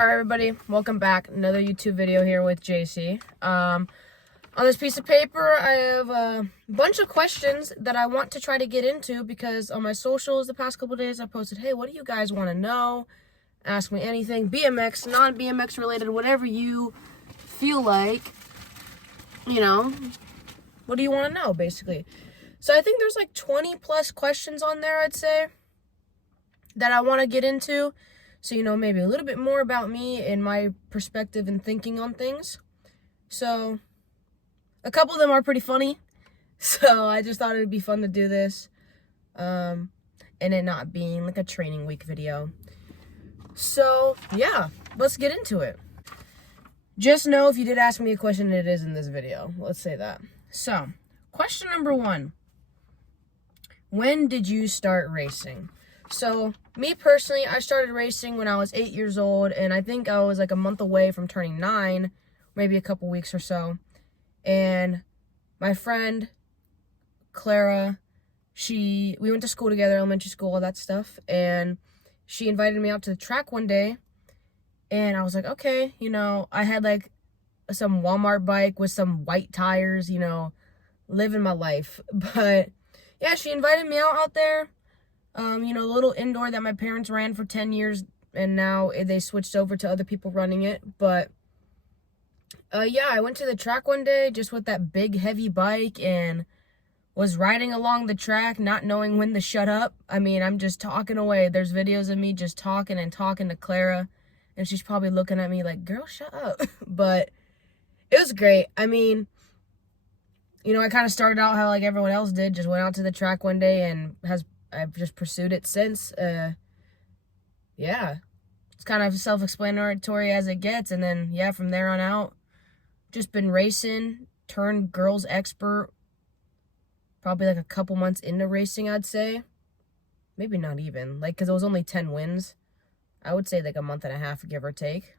Alright everybody, welcome back. Another YouTube video here with Jacy. On this piece of paper, I have a bunch of questions that I want to try to get into because on my socials the past couple days I posted, hey, what do you guys want to know? Ask me anything, BMX, non-BMX related, whatever you feel like, you know, what do you want to know, basically. So I think there's like 20 plus questions on there, I'd say, that I want to get into. So, you know, maybe a little bit more about me and my perspective and thinking on things. So, a couple of them are pretty funny. So, I just thought it would be fun to do this. And it not being like a training week video. So, yeah, let's get into it. Just know if you did ask me a question, it is in this video. Let's say that. So, question number 1. When did you start racing? So, me personally, I started racing when I was 8 years old, and I think I was like a month away from turning 9, maybe a couple weeks or so. And my friend, Clara, we went to school together, elementary school, all that stuff, and she invited me out to the track one day, and I was like, okay, you know, I had like some Walmart bike with some white tires, you know, living my life. But, yeah, she invited me out there. You know, the little indoor that my parents ran for 10 years, and now they switched over to other people running it. But, yeah, I went to the track one day just with that big, heavy bike and was riding along the track, not knowing when to shut up. I mean, I'm just talking away. There's videos of me just talking and talking to Clara, and she's probably looking at me like, girl, shut up. But it was great. I mean, you know, I kind of started out how like everyone else did, just went out to the track one day and I've just pursued it since. Yeah, it's kind of self-explanatory as it gets. And then, yeah, from there on out, just been racing, turned girls expert, probably like a couple months into racing, I'd say. Maybe not even, like, because it was only 10 wins. I would say like a month and a half, give or take.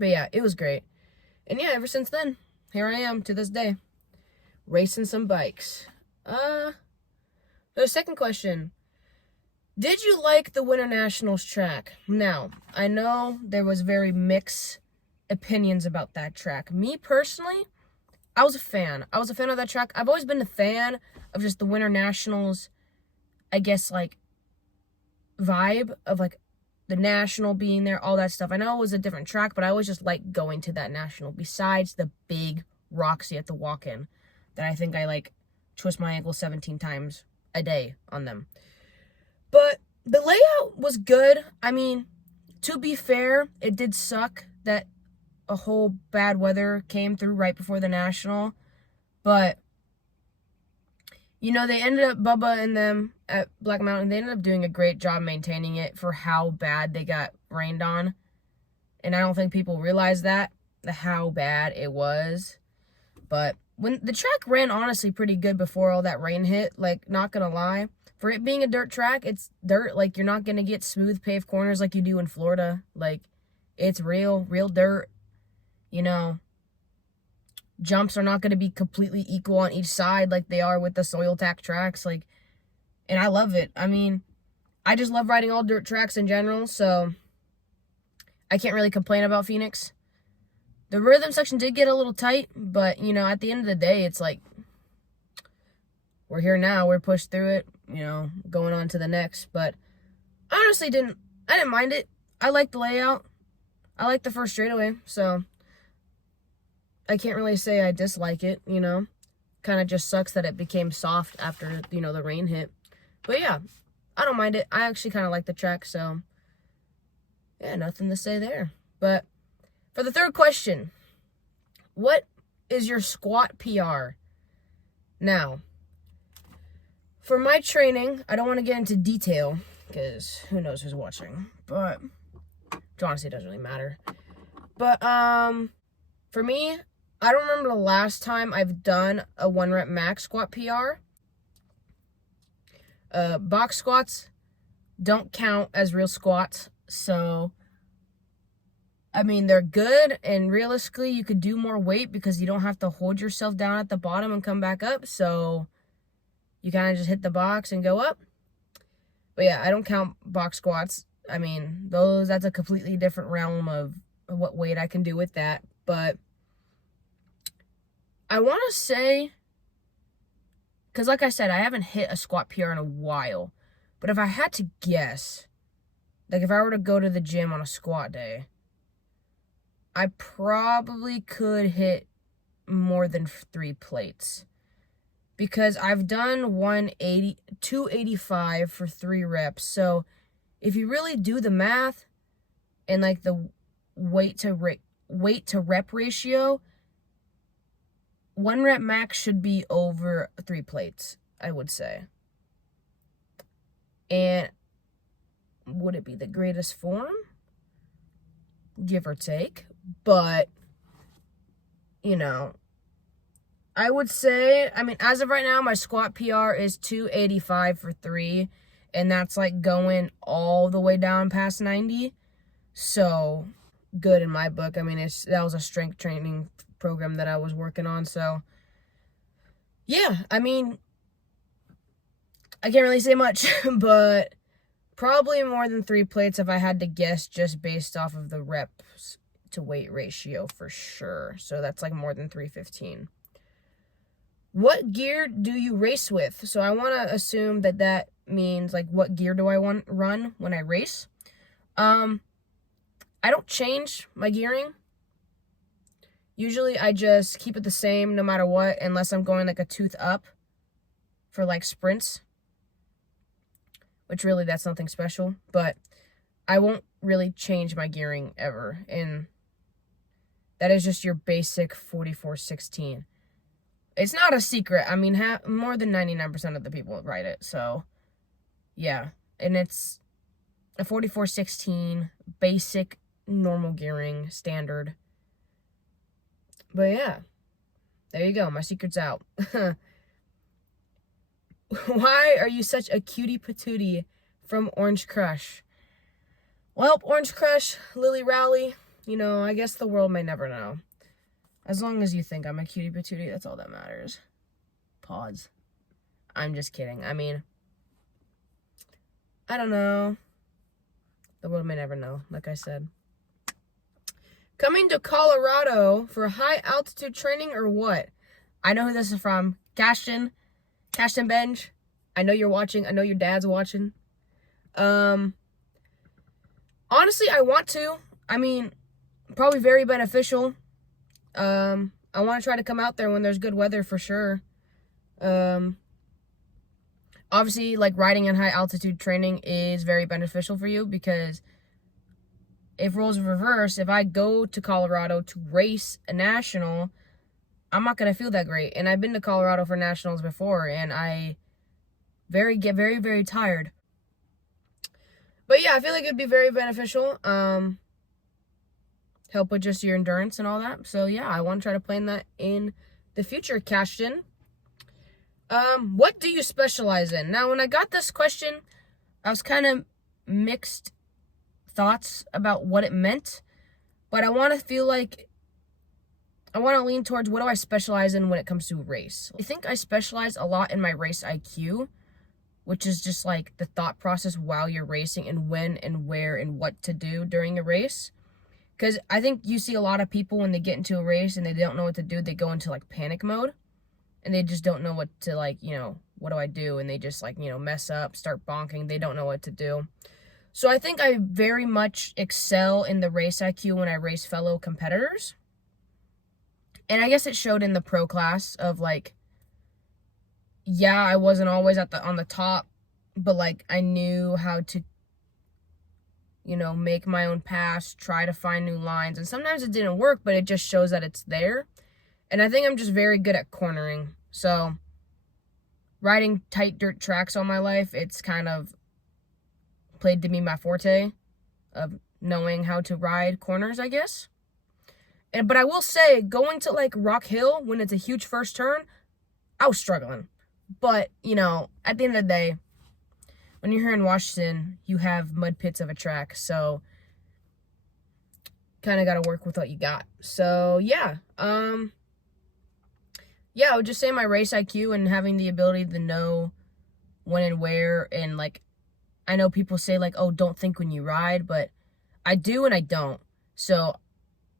But yeah, it was great. And yeah, ever since then, here I am to this day, racing some bikes. The second question, did you like the Winter Nationals track? Now, I know there was very mixed opinions about that track. Me, personally, I was a fan. I was a fan of that track. I've always been a fan of just the Winter Nationals, I guess, like, vibe of, like, the National being there, all that stuff. I know it was a different track, but I always just liked going to that National, besides the big rocks you have to walk in, that I think I, like, twist my ankle 17 times a day on them. But the layout was good. I mean, to be fair, it did suck that a whole bad weather came through right before the National. But, you know, they ended up, Bubba and them at Black Mountain, they ended up doing a great job maintaining it for how bad they got rained on. And I don't think people realize that, how bad it was. But when the track ran honestly pretty good before all that rain hit, like, not gonna lie. For it being a dirt track, it's dirt. Like, you're not gonna get smooth paved corners like you do in Florida. Like, it's real dirt. You know, jumps are not gonna be completely equal on each side like they are with the soil tack tracks. Like, and I love it. I mean, I just love riding all dirt tracks in general, so I can't really complain about Phoenix. The rhythm section did get a little tight, but, you know, at the end of the day, it's like, we're here now, we're pushed through it, you know, going on to the next. But I honestly didn't mind it. I liked the layout. I liked the first straightaway, so I can't really say I dislike it, you know. Kind of just sucks that it became soft after, you know, the rain hit. But yeah, I don't mind it. I actually kind of like the track, so yeah, nothing to say there. But for the third question, what is your squat PR? Now, for my training, I don't want to get into detail, because who knows who's watching, but honestly, it doesn't really matter. But, for me, I don't remember the last time I've done a 1 rep max squat PR. Box squats don't count as real squats, so I mean, they're good, and realistically, you could do more weight because you don't have to hold yourself down at the bottom and come back up, so you kind of just hit the box and go up. But yeah, I don't count box squats I mean, that's a completely different realm of what weight I can do with that. But I want to say, because like I said, I haven't hit a squat PR in a while. But if I had to guess, like if I were to go to the gym on a squat day, I probably could hit more than 3 plates. Because I've done 285 for 3 reps. So if you really do the math and like the weight to rep ratio, 1 rep max should be over 3 plates, I would say. And would it be the greatest form? Give or take. But, you know, I would say, I mean, as of right now, my squat PR is 285 for 3. And that's like going all the way down past 90. So, good in my book. I mean, that was a strength training program that I was working on. So, yeah, I mean, I can't really say much, but probably more than 3 plates if I had to guess, just based off of the reps to weight ratio for sure. So that's like more than 315. What gear do you race with? So I want to assume that means like what gear do I want run when I race? I don't change my gearing. Usually I just keep it the same no matter what, unless I'm going like a tooth up for like sprints, which really that's nothing special, but I won't really change my gearing ever. And that is just your basic 4416. It's not a secret. I mean, more than 99% of the people ride it. So, yeah. And it's a 4416 basic normal gearing standard. But yeah. There you go. My secret's out. Why are you such a cutie patootie from Orange Crush? Well, Orange Crush, Lily Rowley, you know, I guess the world may never know. As long as you think I'm a cutie patootie, that's all that matters. Pause. I'm just kidding. I mean, I don't know. The world may never know, like I said. Coming to Colorado for high altitude training or what? I know who this is from. Cashton Benj. I know you're watching. I know your dad's watching. Honestly, I want to. I mean, probably very beneficial. I want to try to come out there when there's good weather for sure. Obviously, like riding in high altitude training is very beneficial for you because if roles reverse, if I go to Colorado to race a national, I'm not going to feel that great. And I've been to Colorado for nationals before, and I get very, very tired. But yeah, I feel like it'd be very beneficial. Help with just your endurance and all that. So yeah, I want to try to plan that in the future, Cashton. What do you specialize in? Now, when I got this question, I was kind of mixed thoughts about what it meant, but I want to lean towards what do I specialize in when it comes to race. I think I specialize a lot in my race IQ, which is just like the thought process while you're racing and when and where and what to do during a race. Because I think you see a lot of people when they get into a race and they don't know what to do, they go into like panic mode and they just don't know what to like, you know, what do I do? And they just like, you know, mess up, start bonking. They don't know what to do. So I think I very much excel in the race IQ when I race fellow competitors. And I guess it showed in the pro class of like, yeah, I wasn't always on the top, but like I knew how to, you know, make my own paths, try to find new lines. And sometimes it didn't work, but it just shows that it's there. And I think I'm just very good at cornering. So riding tight dirt tracks all my life, it's kind of played to be my forte of knowing how to ride corners, I guess. But I will say, going to like Rock Hill when it's a huge first turn, I was struggling. But, you know, at the end of the day, when you're here in Washington, you have mud pits of a track. So, kind of got to work with what you got. So, yeah. Yeah, I would just say my race IQ and having the ability to know when and where and, like, I know people say like, oh, don't think when you ride, but I do and I don't. So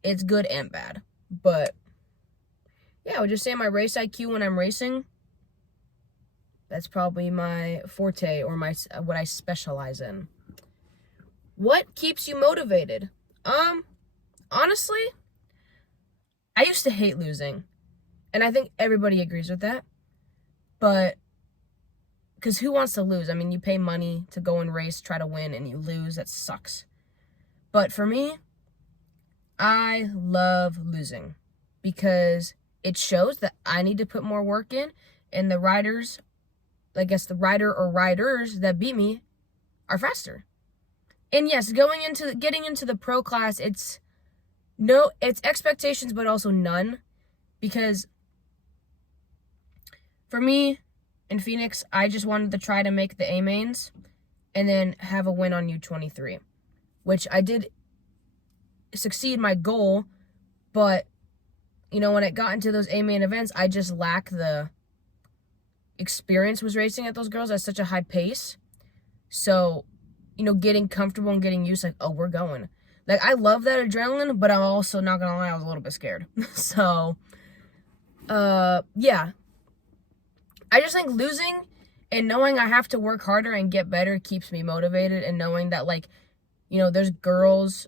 it's good and bad. But yeah, I would just say my race IQ when I'm racing, that's probably my forte or what I specialize in. What keeps you motivated? Honestly, I used to hate losing. And I think everybody agrees with that. But because who wants to lose? I mean, you pay money to go and race, try to win, and you lose. That sucks. But for me, I love losing because it shows that I need to put more work in, and the riders, I guess the rider or riders that beat me are faster. And yes, getting into the pro class, it's expectations, but also none, because for me in Phoenix, I just wanted to try to make the A mains and then have a win on U23, which I did succeed my goal, but when it got into those A main events, I just lacked the experience was racing at those girls at such a high pace. So, getting comfortable and getting used, like, oh, we're going. Like, I love that adrenaline, but I'm also not gonna lie, I was a little bit scared. So, yeah. I just think losing and knowing I have to work harder and get better keeps me motivated, and knowing that, like, there's girls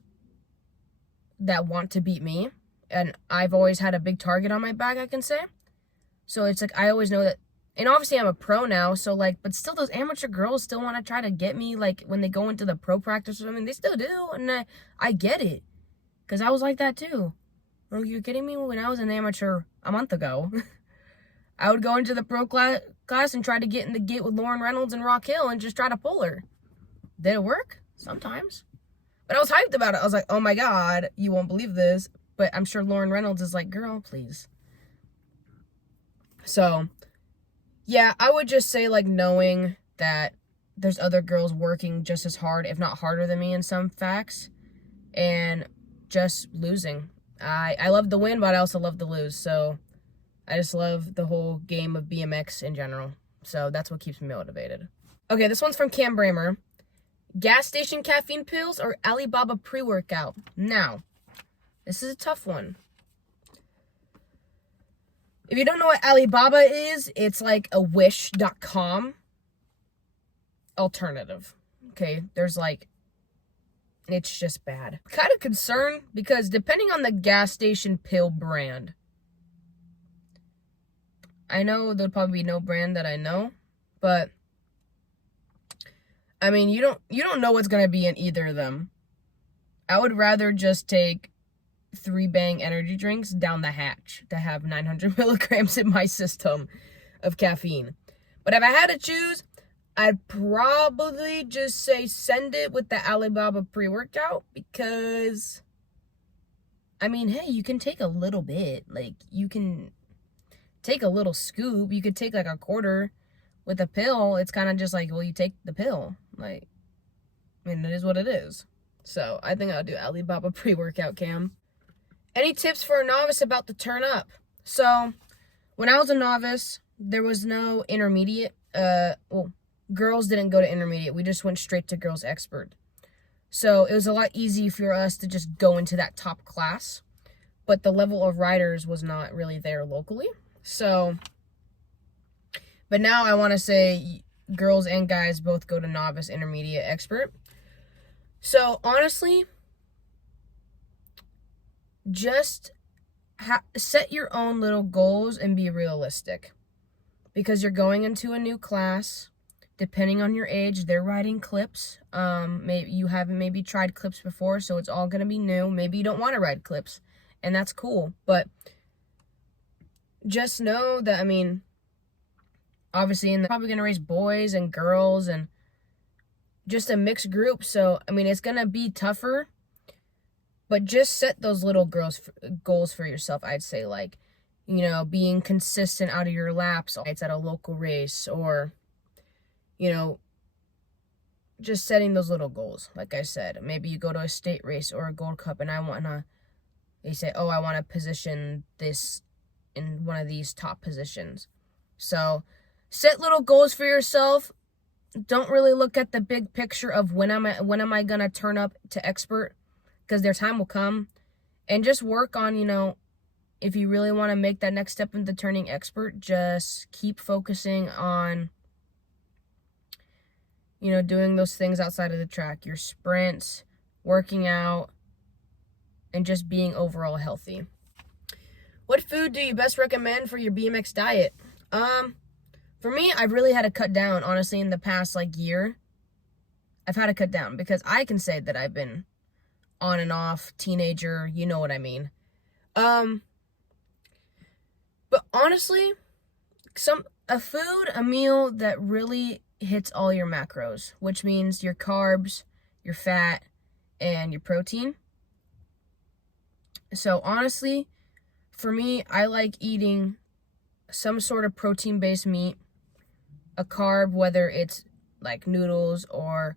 that want to beat me, and I've always had a big target on my back, I can say. So it's like, I always know that, and obviously I'm a pro now, so like, but still those amateur girls still want to try to get me, like, when they go into the pro practice or something, they still do, and I get it, because I was like that too. Oh, you're kidding me? When I was an amateur a month ago, I would go into the pro class and try to get in the gate with Lauren Reynolds and Rock Hill and just try to pull her. Did it work? Sometimes. But I was hyped about it. I was like, oh my God, you won't believe this. But I'm sure Lauren Reynolds is like, girl, please. So, yeah, I would just say, like, knowing that there's other girls working just as hard, if not harder than me in some facts, and just losing. I love the win, but I also love to lose. So I just love the whole game of BMX in general. So that's what keeps me motivated. Okay, this one's from Cam Bramer. Gas station caffeine pills or Alibaba pre-workout? Now, this is a tough one. If you don't know what Alibaba is, it's like a wish.com alternative. Okay, there's like, it's just bad. Kind of concerned because depending on the gas station pill brand, I know there'll probably be no brand that I know, but I mean, you don't know what's going to be in either of them. I would rather just take 3 Bang energy drinks down the hatch to have 900 milligrams in my system of caffeine. But if I had to choose, I'd probably just say send it with the Alibaba pre-workout, because, I mean, hey, you can take a little bit. Like, you can take a little scoop. You could take like a quarter. With a pill, it's kind of just like, well, you take the pill. Like, I mean, it is what it is. So I think I'll do Alibaba pre-workout, Cam. Any tips for a novice about the turn up? So when I was a novice, there was no intermediate. Girls didn't go to intermediate. We just went straight to girls expert. So it was a lot easier for us to just go into that top class. But the level of riders was not really there locally. So, but now I want to say girls and guys both go to novice, intermediate, expert. So honestly, just set your own little goals and be realistic, because you're going into a new class. Depending on your age, they're riding clips. Maybe you haven't tried clips before, so it's all going to be new. Maybe you don't want to ride clips, and that's cool. But just know that, I mean, obviously, and they're probably going to race boys and girls and just a mixed group. So, I mean, it's going to be tougher. But just set those little goals for yourself, I'd say. Like, being consistent out of your laps. It's at a local race, or, just setting those little goals. Like I said, maybe you go to a state race or a Gold Cup, and they say, oh, I want to position this in one of these top positions. So set little goals for yourself, don't really look at the big picture of when am I going to turn up to expert, because their time will come. And just work on, if you really want to make that next step into turning expert, just keep focusing on, doing those things outside of the track, your sprints, working out, and just being overall healthy. What food do you best recommend for your BMX diet? For me, I've really had to cut down, honestly, in the past, year. I've had to cut down because I can say that I've been on and off, teenager, you know what I mean. But honestly, a meal that really hits all your macros, which means your carbs, your fat, and your protein. So honestly, for me, I like eating some sort of protein-based meat, a carb, whether it's like noodles or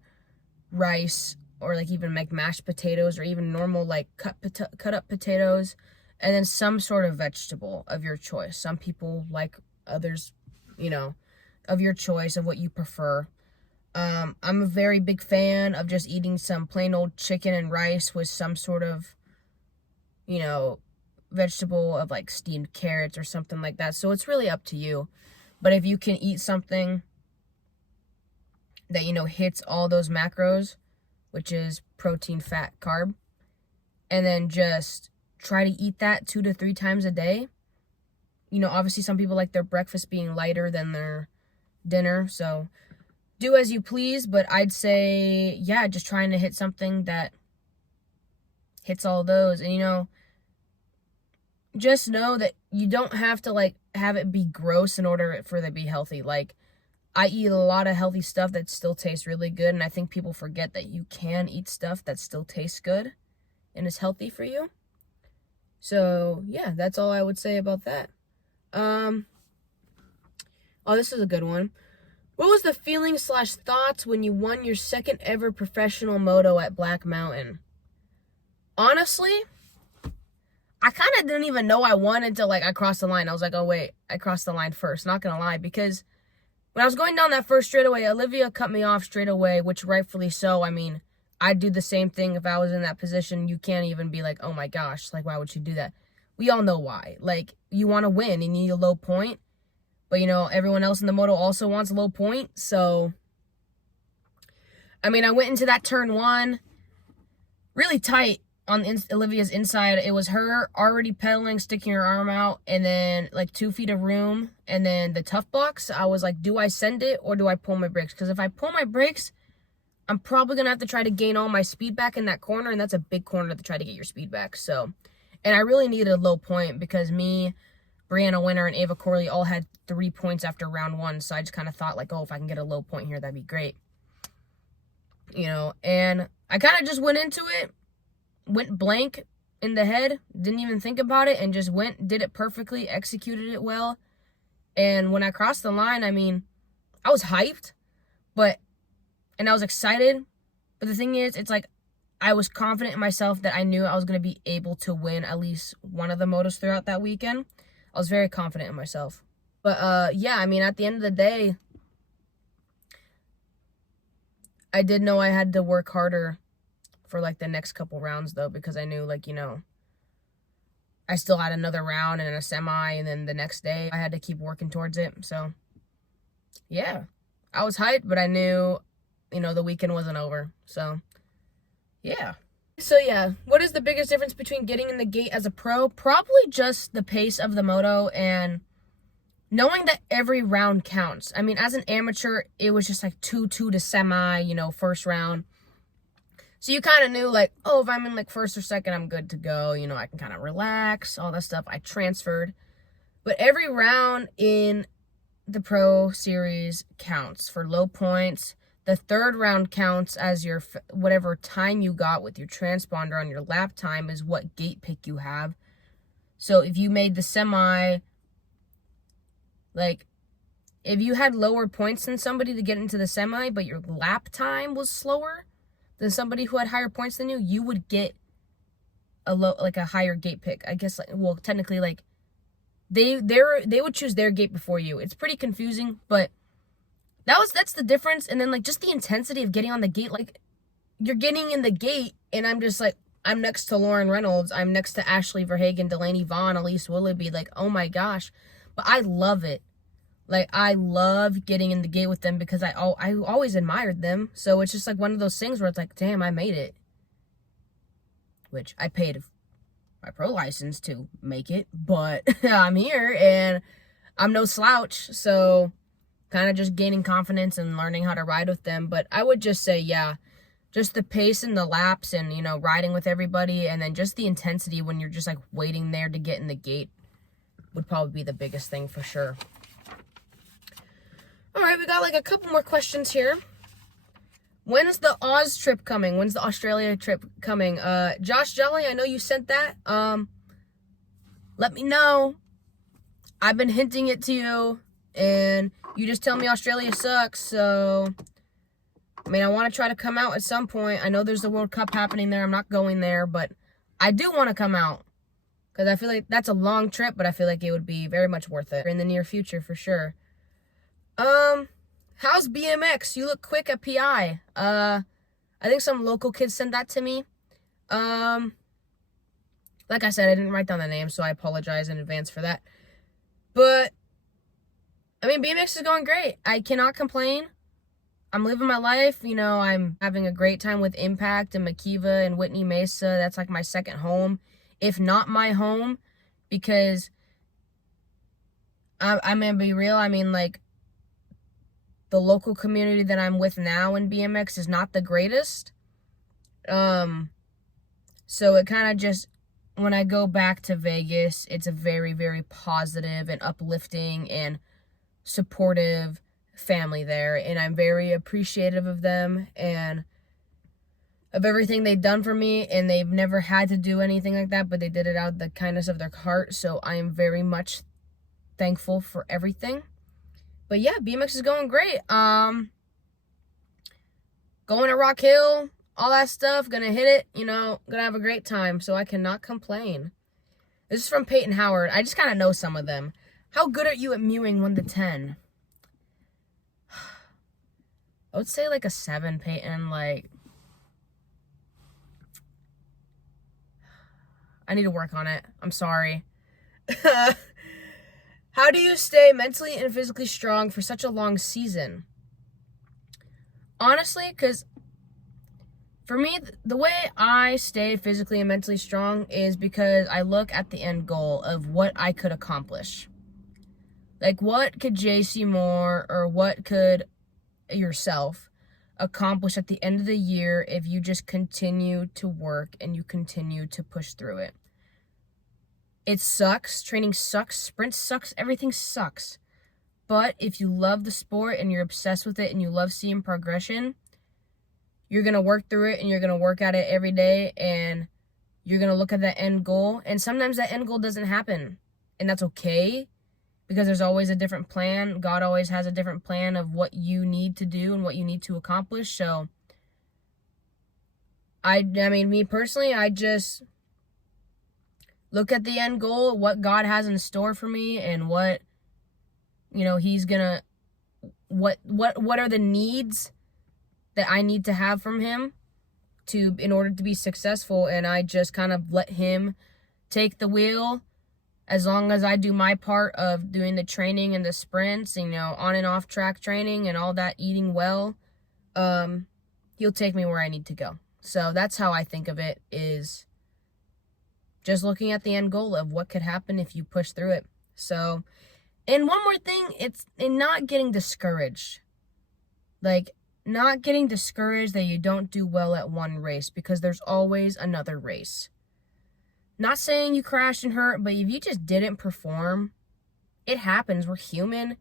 rice, or even mashed potatoes, or even normal cut up potatoes, and then some sort of vegetable of your choice. Some people like others, of your choice, of what you prefer. I'm a very big fan of just eating some plain old chicken and rice with some sort of, vegetable of steamed carrots or something like that. So it's really up to you. But if you can eat something that, hits all those macros, which is protein, fat, carb, and then just try to eat that 2 to 3 times a day. Obviously some people like their breakfast being lighter than their dinner, so do as you please, but I'd say, yeah, just trying to hit something that hits all those. And, just know that you don't have to, have it be gross in order for it to be healthy. I eat a lot of healthy stuff that still tastes really good, and I think people forget that you can eat stuff that still tastes good and is healthy for you. So, yeah, that's all I would say about that. Oh, this is a good one. What was the feeling/thoughts when you won your second ever professional moto at Black Mountain? Honestly, I kind of didn't even know I won until, I crossed the line. I was like, oh, wait, I crossed the line first. Not going to lie, because when I was going down that first straightaway, Olivia cut me off straight away, which rightfully so. I mean, I'd do the same thing if I was in that position. You can't even be like, oh my gosh, why would she do that? We all know why. You want to win and you need a low point. But, everyone else in the moto also wants a low point. So, I mean, I went into that turn 1 really tight on Olivia's inside. It was her already pedaling, sticking her arm out, and then 2 feet of room, and then the tough blocks. I was like, do I send it or do I pull my brakes? Because if I pull my brakes, I'm probably going to have to try to gain all my speed back in that corner, and that's a big corner to try to get your speed back. So, and I really needed a low point because me, Brianna Winter, and Ava Corley all had 3 points after round 1, so I just kind of thought, oh, if I can get a low point here, that'd be great. And I kind of just went into it, went blank in the head, didn't even think about it, and just did it perfectly, executed it well. And when I crossed the line, I mean, I was hyped, and I was excited, but the thing is, it's I was confident in myself that I knew I was going to be able to win at least one of the motos throughout that weekend. I was very confident in myself. But, yeah, I mean, at the end of the day, I did know I had to work harder for, the next couple rounds, though, because I knew, I still had another round and a semi, and then the next day I had to keep working towards it. So, yeah, I was hyped, but I knew, the weekend wasn't over. So, yeah. So, yeah, what is the biggest difference between getting in the gate as a pro? Probably just the pace of the moto and knowing that every round counts. I mean, as an amateur, it was just 2-2 to semi, first round. So you kind of knew, oh, if I'm in, first or second, I'm good to go. I can kind of relax, all that stuff. I transferred. But every round in the pro series counts for low points. The third round counts as your whatever time you got with your transponder on your lap time is what gate pick you have. So if you made the semi, if you had lower points than somebody to get into the semi, but your lap time was slower than somebody who had higher points than you, you would get a higher gate pick. I guess, technically, they would choose their gate before you. It's pretty confusing, but that's the difference. And then like just the intensity of getting on the gate, like you're getting in the gate and I'm just like, I'm next to Lauren Reynolds, I'm next to Ashley Verhagen, Delaney Vaughn, Elise Willoughby, like, oh my gosh. But I love it. Like, I love getting in the gate with them because I always admired them. So it's just like one of those things where it's like, damn, I made it. Which I paid my pro license to make it, but I'm here and I'm no slouch. So kind of just gaining confidence and learning how to ride with them. But I would just say, yeah, just the pace and the laps and, you know, riding with everybody, and then just the intensity when you're just like waiting there to get in the gate would probably be the biggest thing for sure. All right, we got like a couple more questions here. When is the Oz trip coming? When's the Australia trip coming? Josh Jolly, I know you sent that. Let me know. I've been hinting it to you, and you just tell me Australia sucks, so I mean, I want to try to come out at some point. I know there's the World Cup happening there. I'm not going there, but I do want to come out because I feel like that's a long trip, but I feel like it would be very much worth it in the near future for sure. How's BMX? You look quick at PI. I think some local kids sent that to me. Like I said, I didn't write down the name, so I apologize in advance for that. But I mean, BMX is going great. I cannot complain. I'm living my life, you know, I'm having a great time with Impact and Makiva and Whitney Mesa. That's like my second home, if not my home, because I'm going to be real. I mean, like, the local community that I'm with now in BMX is not the greatest. So it kind of just, when I go back to Vegas, it's a very, very positive and uplifting and supportive family there, and I'm very appreciative of them and of everything they've done for me, and they've never had to do anything like that, but they did it out of the kindness of their heart, so I am very much thankful for everything. But yeah, BMX is going great. Going to Rock Hill, all that stuff, gonna hit it, you know, gonna have a great time, so I cannot complain. This is from Peyton Howard. I just kind of know some of them. How good are you at mewing 1 to 10? I would say like a 7, Peyton. Like, I need to work on it. I'm sorry. How do you stay mentally and physically strong for such a long season? Honestly, because for me, the way I stay physically and mentally strong is because I look at the end goal of what I could accomplish. Like, what could Jacy Moore or what could yourself accomplish at the end of the year if you just continue to work and you continue to push through it? It sucks. Training sucks. Sprint sucks. Everything sucks. But if you love the sport and you're obsessed with it and you love seeing progression, you're going to work through it and you're going to work at it every day and you're going to look at that end goal. And sometimes that end goal doesn't happen, and that's okay, because there's always a different plan. God always has a different plan of what you need to do and what you need to accomplish. So, I mean, me personally, I just look at the end goal, what God has in store for me, and what, you know, he's gonna, what are the needs that I need to have from him in order to be successful, and I just kind of let him take the wheel. As long as I do my part of doing the training and the sprints, you know, on and off track training and all that, eating well, he'll take me where I need to go. So that's how I think of it, is just looking at the end goal of what could happen if you push through it. So, and one more thing, it's in not getting discouraged. Like, not getting discouraged that you don't do well at one race, because there's always another race. Not saying you crashed and hurt, but if you just didn't perform, it happens. We're human.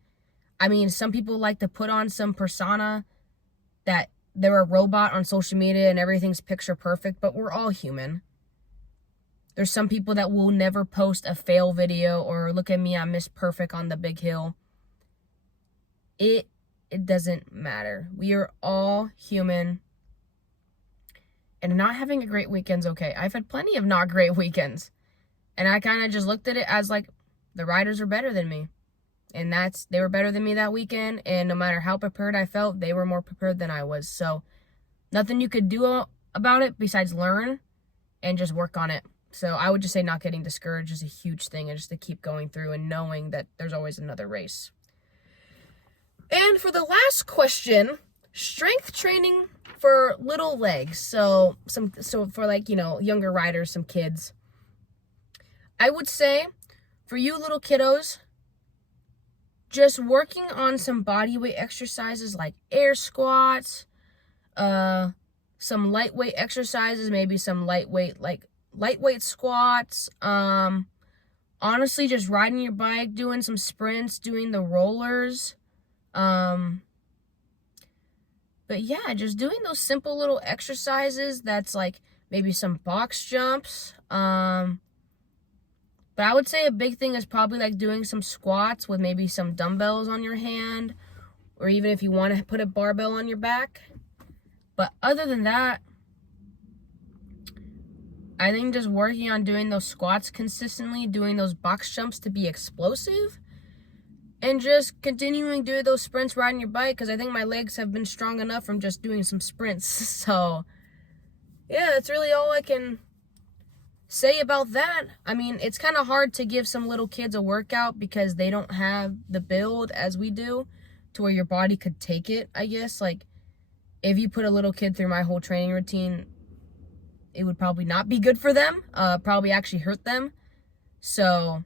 I mean, some people like to put on some persona that they're a robot on social media and everything's picture perfect, but we're all human. There's some people that will never post a fail video or look at me, I missed perfect on the big hill. It doesn't matter. We are all human. And not having a great weekend's okay. I've had plenty of not great weekends. And I kind of just looked at it as like, the riders are better than me. And they were better than me that weekend. And no matter how prepared I felt, they were more prepared than I was. So nothing you could do about it besides learn and just work on it. So I would just say not getting discouraged is a huge thing, and just to keep going through and knowing that there's always another race. And for the last question, strength training for little legs. So for like, younger riders, some kids. I would say for you little kiddos, just working on some body weight exercises like air squats, some lightweight exercises, maybe some lightweight squats. Honestly, just riding your bike, doing some sprints, doing the rollers. But yeah, just doing those simple little exercises. That's like maybe some box jumps. But I would say a big thing is probably like doing some squats with maybe some dumbbells on your hand, or even if you want to put a barbell on your back. But other than that, I think just working on doing those squats consistently, doing those box jumps to be explosive, and just continuing to do those sprints riding your bike, because I think my legs have been strong enough from just doing some sprints. So, yeah, that's really all I can say about that. I mean, it's kind of hard to give some little kids a workout because they don't have the build as we do to where your body could take it, I guess. Like, if you put a little kid through my whole training routine, it would probably not be good for them, probably actually hurt them. So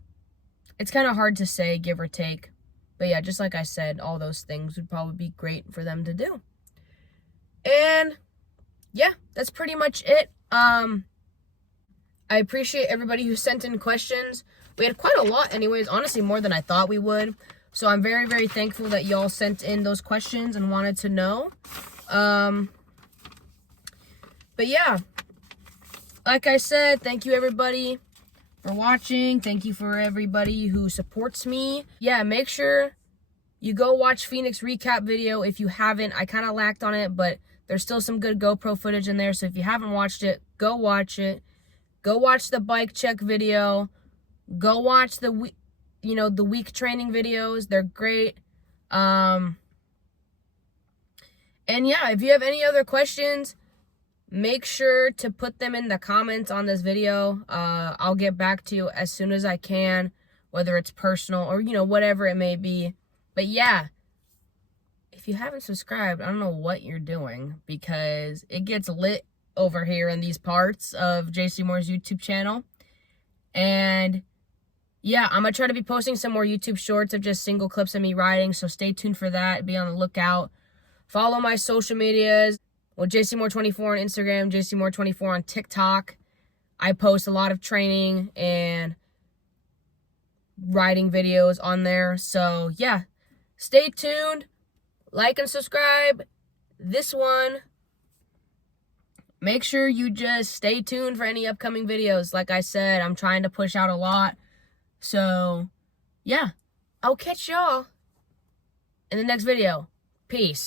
it's kind of hard to say, give or take. But yeah, just like I said, all those things would probably be great for them to do. And yeah, that's pretty much it. I appreciate everybody who sent in questions. We had quite a lot anyways, honestly, more than I thought we would. So I'm very, very thankful that y'all sent in those questions and wanted to know. But yeah, like I said, thank you everybody for watching. Thank you for everybody who supports me. Yeah, make sure you go watch Phoenix recap video if you haven't. I kind of lacked on it, but there's still some good GoPro footage in there. So if you haven't watched it, go watch it. Go watch the bike check video. Go watch the week training videos. They're great. And yeah, if you have any other questions, make sure to put them in the comments on this video. I'll get back to you as soon as I can, whether it's personal or, whatever it may be. But yeah, if you haven't subscribed, I don't know what you're doing, because it gets lit over here in these parts of Jacy Moore's YouTube channel. And yeah, I'm going to try to be posting some more YouTube shorts of just single clips of me riding. So stay tuned for that. Be on the lookout. Follow my social medias. Well, Jacy Moore 24 on Instagram, Jacy Moore 24 on TikTok. I post a lot of training and riding videos on there. So yeah, stay tuned. Like and subscribe. This one, make sure you just stay tuned for any upcoming videos. Like I said, I'm trying to push out a lot. So yeah, I'll catch y'all in the next video. Peace.